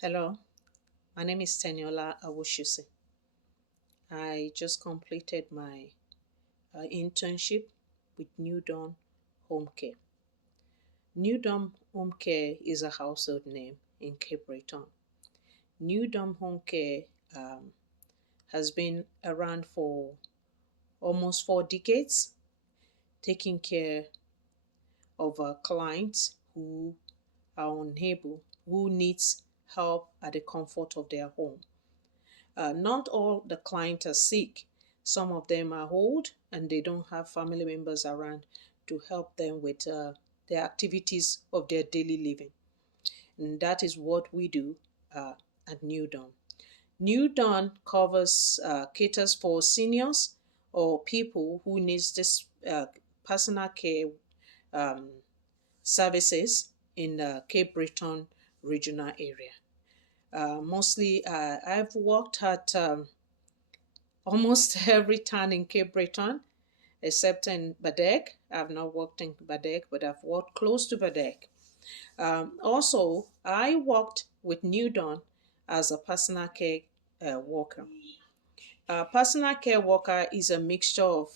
Hello, my name is Teniola Awushuse. I just completed my internship with New Dawn Home Care. New Dawn Home Care is a household name in Cape Breton. New Dawn Home Care um, has been around for almost 4 decades, taking care of clients who are unable, who needs help at the comfort of their home. Not all the clients are sick. Some of them are old and they don't have family members around to help them with the activities of their daily living. And that is what we do uh, at New Dawn. New Dawn caters for seniors or people who needs this personal care um, services in the Cape Breton regional area. Mostly, I've worked at almost every town in Cape Breton, except in Badek. I've not worked in Badek, but I've worked close to Badek. Also, I worked with New Dawn as a personal care worker. A personal care worker is a mixture of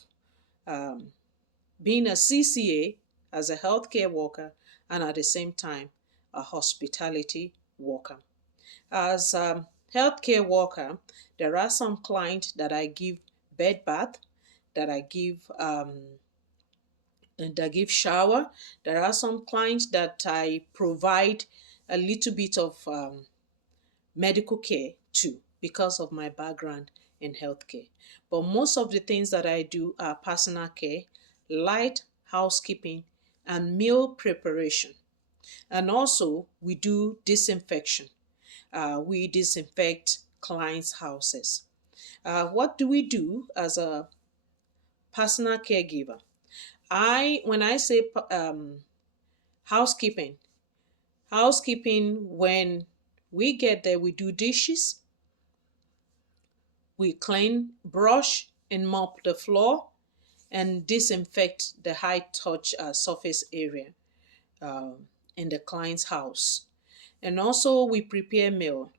um, being a CCA as a healthcare worker and at the same time a hospitality worker. As a healthcare worker, there are some clients that I give bed bath, that I give and I give shower. There are some clients that I provide a little bit of medical care to because of my background in healthcare. But most of the things that I do are personal care, light housekeeping, and meal preparation. And also, we do disinfection. We disinfect clients' houses. What do we do as a personal caregiver? When I say housekeeping, when we get there, we do dishes, we clean, brush, and mop the floor, and disinfect the high touch surface area uh, in the client's house. And also, we prepare meal.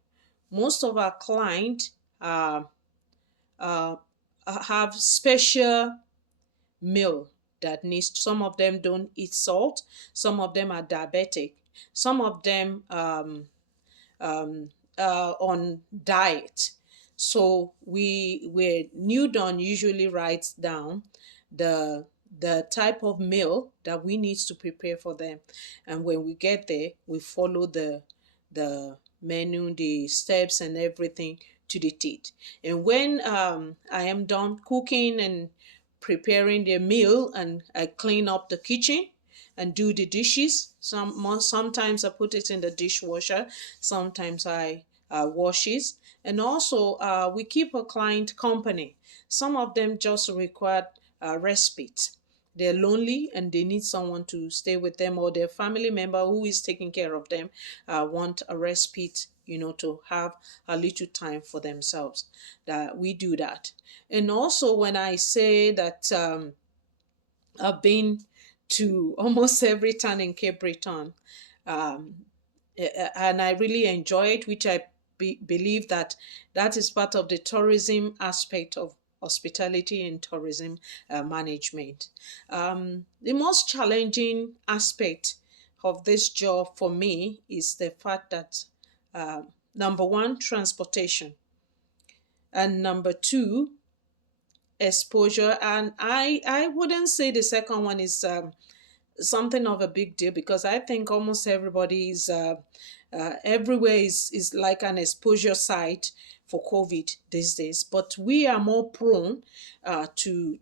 Most of our clients uh, uh, have special meal that needs. Some of them don't eat salt. Some of them are diabetic. Some of them um, on diet. So we New Dawn usually writes down the the type of meal that we need to prepare for them, and when we get there, we follow the menu, the steps, and everything to the teeth. And when I am done cooking and preparing the meal, and I clean up the kitchen and do the dishes. Sometimes I put it in the dishwasher. Sometimes I wash it. And also, we keep a client company. Some of them just require respite. They're lonely and they need someone to stay with them, or their family member who is taking care of them want a respite, to have a little time for themselves. That we do that. And also, when I say that I've been to almost every town in Cape Breton, um, and I really enjoy it, which I believe that is part of the tourism aspect of hospitality and tourism management. The most challenging aspect of this job for me is the fact that number one, transportation, and number two, exposure. And I wouldn't say the second one is something of a big deal, because I think almost everybody is everywhere is like an exposure site for COVID these days. But we are more prone to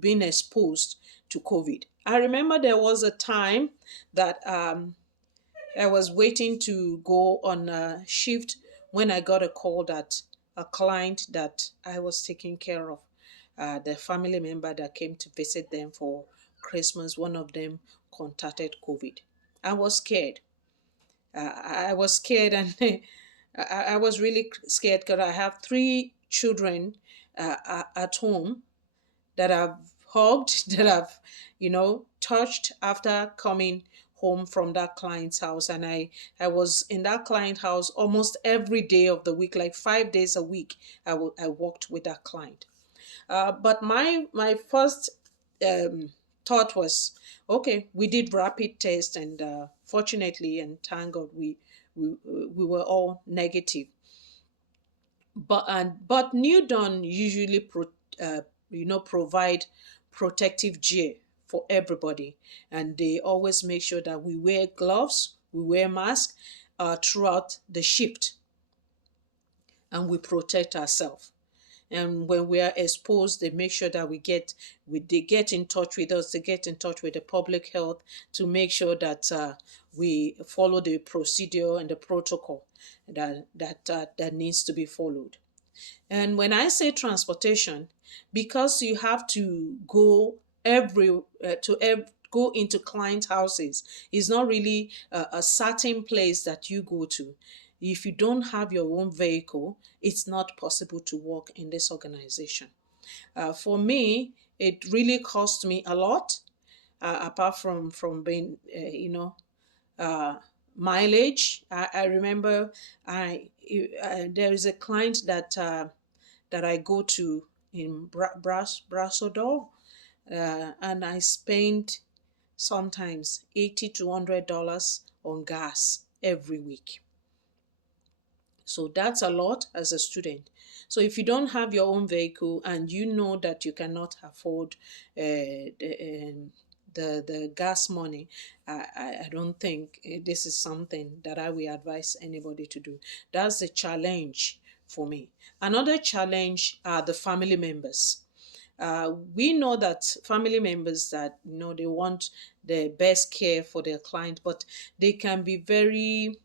being exposed to COVID. I remember there was a time that I was waiting to go on a shift when I got a call that a client that I was taking care of, the family member that came to visit them for Christmas, one of them contacted COVID. I was scared. I was scared, and I was really scared because I have 3 children at home that I've hugged, that I've, touched after coming home from that client's house, and I was in that client house almost every day of the week, like 5 days a week. I worked with that client. But my first um, thought was, okay, we did rapid test, and fortunately, and thank God, we were all negative. But New Dawn usually provide protective gear for everybody, and they always make sure that we wear gloves, we wear masks throughout the shift, and we protect ourselves. And when we are exposed, they make sure that they get in touch with us, they get in touch with the public health to make sure that we follow the procedure and the protocol that needs to be followed. And when I say transportation, because you have to go go into client houses, it's not really a certain place that you go to. If you don't have your own vehicle, it's not possible to work in this organization. For me, it really cost me a lot. Apart from being, uh, mileage. I remember there is a client that I go to in Brasodor, and I spend sometimes $80 to $100 on gas every week. So that's a lot as a student. So if you don't have your own vehicle and you know that you cannot afford the gas money, I don't think this is something that I will advise anybody to do. That's the challenge for me. Another challenge are the family members. We know that family members that they want the best care for their client, but they can be very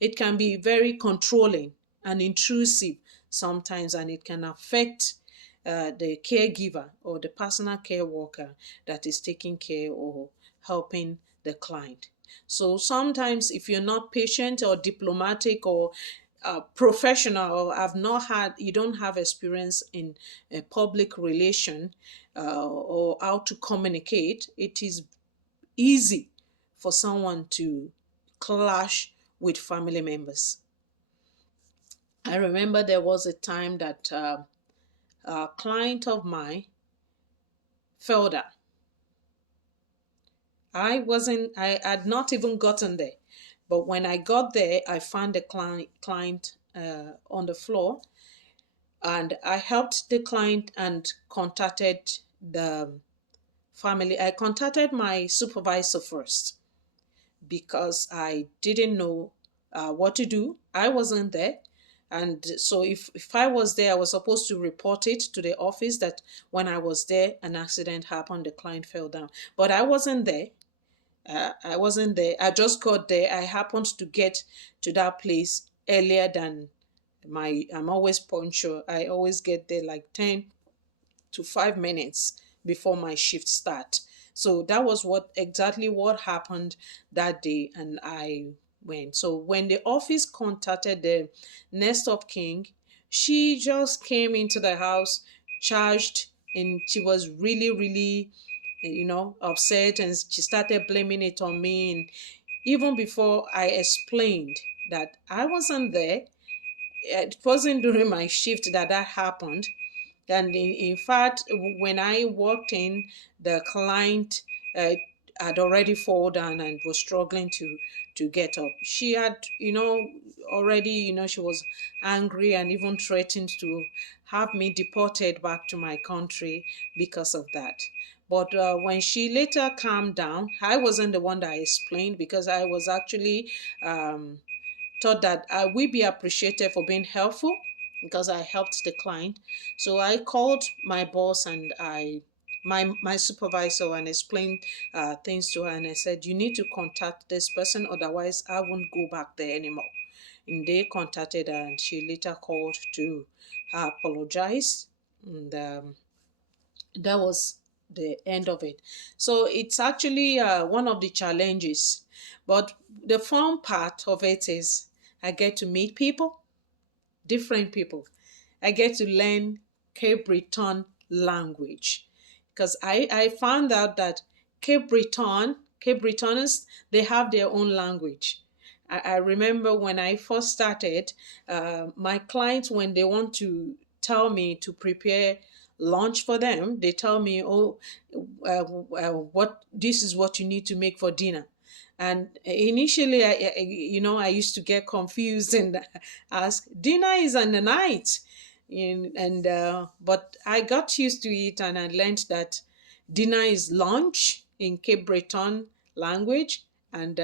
it can be very controlling and intrusive sometimes, and it can affect the caregiver or the personal care worker that is taking care or helping the client. So sometimes, if you're not patient or diplomatic or professional, or you don't have experience in public relation or how to communicate, it is easy for someone to clash with family members. I remember there was a time that a client of mine fell down. I had not even gotten there. But when I got there, I found the client on the floor, and I helped the client and contacted the family. I contacted my supervisor first because I didn't know what to do. I wasn't there. And so if I was there, I was supposed to report it to the office that when I was there, an accident happened, the client fell down. But I wasn't there. I wasn't there. I just got there. I happened to get to that place earlier than I'm always punctual. I always get there like 10 to 5 minutes before my shift start. So that was exactly what happened that day, and I went. So when the office contacted the next of king, she just came into the house, charged, and she was really, really, upset, and she started blaming it on me. And even before I explained that I wasn't there, it wasn't during my shift that happened. And in fact, when I walked in, the client uh, had already fallen down and was struggling to get up. She had, already, she was angry and even threatened to have me deported back to my country because of that. But when she later calmed down, I wasn't the one that explained, because I was actually thought that I will be appreciated for being helpful because I helped the client. So I called my boss and my supervisor and explained things to her, and I said, you need to contact this person, otherwise I won't go back there anymore. And they contacted her, and she later called to apologize, and that was the end of it. So it's actually one of the challenges, but the fun part of it is I get to meet people, different people. I get to learn Cape Breton language, because I found out that Cape Breton Cape Bretoners, they have their own language. I remember when I first started, my clients, when they want to tell me to prepare lunch for them, they tell me, oh, what this is what you need to make for dinner. And initially, I used to get confused and ask, dinner is on the night. But I got used to it, and I learned that dinner is lunch in Cape Breton language, and